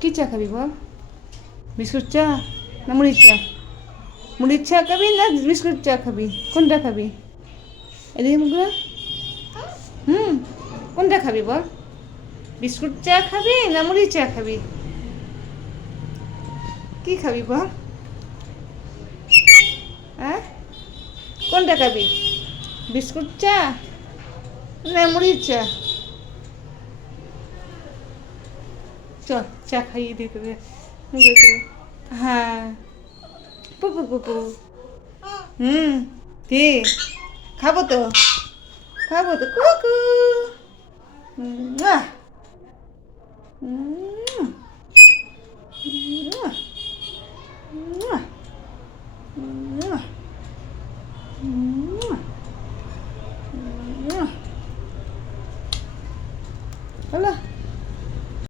কি চা খাবি বল? বিস্কুট চা না মুড়ির চা? মুড়ির চা খাবি না বিস্কুট চা খাবি? কোনটা খাবি? এদিকে মুখগুলো। হুম, কোনটা খাবি বল? বিস্কুট চা খাবি না মুড়ির চা খাবি? কি খাবি বল? হ্যাঁ, কোনটা খাবি? বিস্কুট চা না মুড়ির চা? চল চা খাইয়ে দিতে দে। হ্যাঁ, পুপু পুপু। হুম, কি খাবো তো, খাবো তো কুকু। হুম,